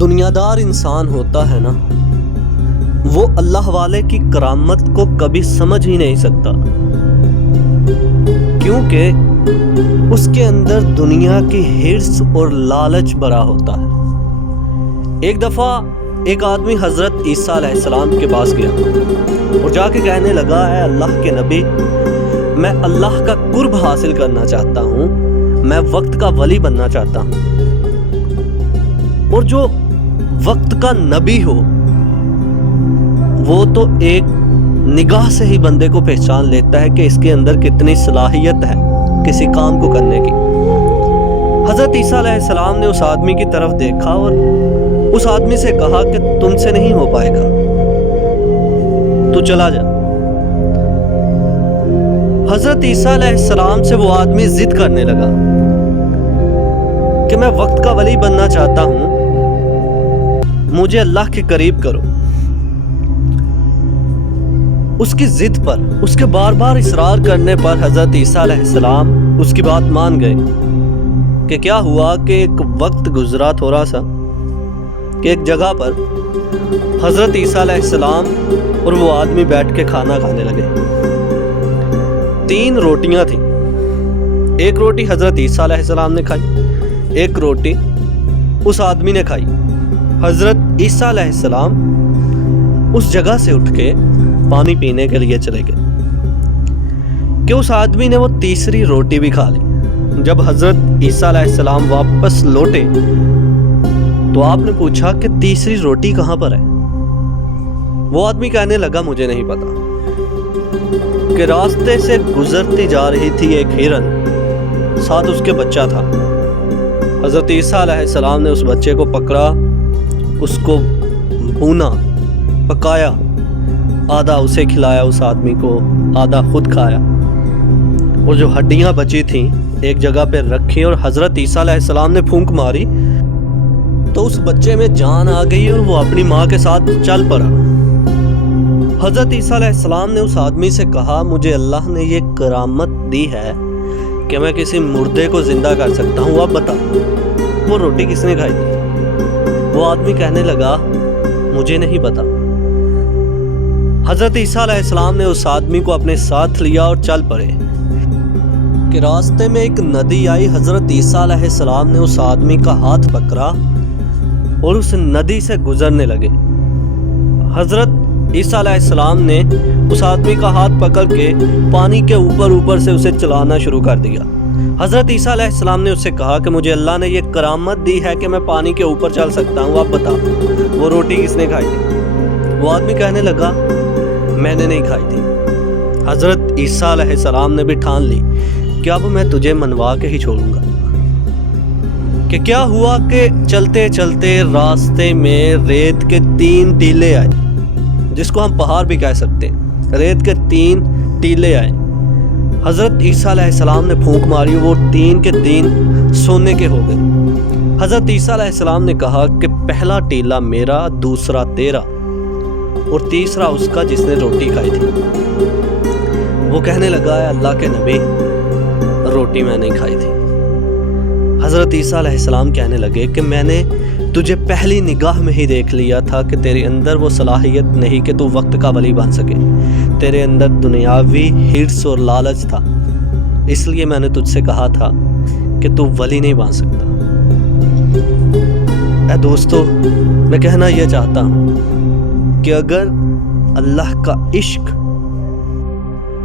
دنیا دار انسان ہوتا ہے نا، وہ اللہ والے کی کرامت کو کبھی سمجھ ہی نہیں سکتا، کیونکہ اس کے اندر دنیا کی ہرس اور لالچ بڑا ہوتا ہے۔ ایک دفعہ ایک آدمی حضرت عیسیٰ علیہ السلام کے پاس گیا اور جا کے کہنے لگا، اے اللہ کے نبی، میں اللہ کا قرب حاصل کرنا چاہتا ہوں، میں وقت کا ولی بننا چاہتا ہوں۔ اور جو وقت کا نبی ہو وہ تو ایک نگاہ سے ہی بندے کو پہچان لیتا ہے کہ اس کے اندر کتنی صلاحیت ہے کسی کام کو کرنے کی۔ حضرت عیسیٰ علیہ السلام نے اس آدمی کی طرف دیکھا اور اس آدمی سے کہا کہ تم سے نہیں ہو پائے گا، تو چلا جا۔ حضرت عیسیٰ علیہ السلام سے وہ آدمی ضد کرنے لگا کہ میں وقت کا ولی بننا چاہتا ہوں، مجھے اللہ کے قریب کرو۔ اس کی ضد پر، اس کے بار بار اصرار کرنے پر حضرت عیسیٰ علیہ السلام اس کی بات مان گئے۔ کہ کیا ہوا کہ ایک وقت گزرا تھوڑا سا کہ ایک جگہ پر حضرت عیسیٰ علیہ السلام اور وہ آدمی بیٹھ کے کھانا کھانے لگے۔ 3 روٹیاں تھیں، ایک روٹی حضرت عیسیٰ علیہ السلام نے کھائی، ایک روٹی اس آدمی نے کھائی۔ حضرت عیسیٰ علیہ السلام اس جگہ سے اٹھ کے پانی پینے کے لیے چلے گئے کہ اس آدمی نے وہ تیسری روٹی بھی کھا لی۔ جب حضرت عیسیٰ علیہ السلام واپس لوٹے تو آپ نے پوچھا کہ تیسری روٹی کہاں پر ہے؟ وہ آدمی کہنے لگا، مجھے نہیں پتا، کہ راستے سے گزرتی جا رہی تھی ایک ہرن، ساتھ اس کے بچہ تھا۔ حضرت عیسیٰ علیہ السلام نے اس بچے کو پکڑا، اس کو بھونا، پکایا، آدھا اسے کھلایا اس آدمی کو، آدھا خود کھایا، اور جو ہڈیاں بچی تھیں ایک جگہ پہ رکھی، اور حضرت عیسیٰ علیہ السلام نے پھونک ماری تو اس بچے میں جان آ گئی اور وہ اپنی ماں کے ساتھ چل پڑا۔ حضرت عیسیٰ علیہ السلام نے اس آدمی سے کہا، مجھے اللہ نے یہ کرامت دی ہے کہ میں کسی مردے کو زندہ کر سکتا ہوں، اب بتا وہ روٹی کس نے کھائی تھی؟ وہ آدمی کہنے لگا، مجھے نہیں پتا۔ حضرت عیسیٰ علیہ السلام نے اس آدمی کو اپنے ساتھ لیا اور چل پڑے کہ راستے میں ایک ندی آئی۔ حضرت عیسیٰ علیہ السلام نے اس آدمی کا ہاتھ پکڑا اور اس ندی سے گزرنے لگے۔ حضرت عیسیٰ علیہ السلام نے اس آدمی کا ہاتھ پکڑ کے پانی کے اوپر سے اسے چلانا شروع کر دیا۔ حضرت عیسیٰ علیہ السلام نے اس سے کہا کہ مجھے اللہ نے یہ کرامت دی ہے کہ میں پانی کے اوپر چل سکتا ہوں، اب بتا وہ روٹی کس نے کھائی تھی؟ وہ آدمی کہنے لگا، میں نے نہیں کھائی تھی۔ حضرت عیسیٰ علیہ السلام نے بھی ٹھان لی کہ اب میں تجھے منوا کے ہی چھوڑوں گا۔ کہ کیا ہوا کہ چلتے چلتے راستے میں ریت کے 3 ٹیلے آئے، جس کو ہم پہاڑ بھی کہہ سکتے ہیں۔ ریت کے 3 ٹیلے آئے، حضرت عیسیٰ علیہ السلام نے پھونک ماری، وہ 3 کے 3 سونے کے ہو گئے۔ حضرت عیسیٰ علیہ السلام نے کہا کہ پہلا ٹیلا میرا، دوسرا تیرا، اور تیسرا اس کا جس نے روٹی کھائی تھی۔ وہ کہنے لگا، اے اللہ کے نبی، روٹی میں نہیں کھائی تھی۔ حضرت عیسیٰ علیہ السلام کہنے لگے کہ میں نے تجھے پہلی نگاہ میں ہی دیکھ لیا تھا کہ تیرے اندر وہ صلاحیت نہیں کہ تو وقت کا ولی بن سکے، تیرے اندر دنیاوی ہرس اور لالچ تھا، اس لیے میں نے تجھ سے کہا تھا کہ تو ولی نہیں بن سکتا۔ اے دوستو، میں کہنا یہ چاہتا ہوں کہ اگر اللہ کا عشق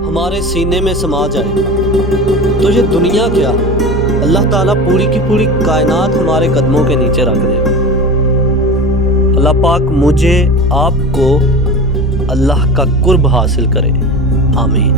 ہمارے سینے میں سما جائے تو یہ دنیا کیا، اللہ تعالیٰ پوری کی پوری کائنات ہمارے قدموں کے نیچے رکھ دے گا۔ اللہ پاک مجھے آپ کو اللہ کا قرب حاصل کرے، آمین۔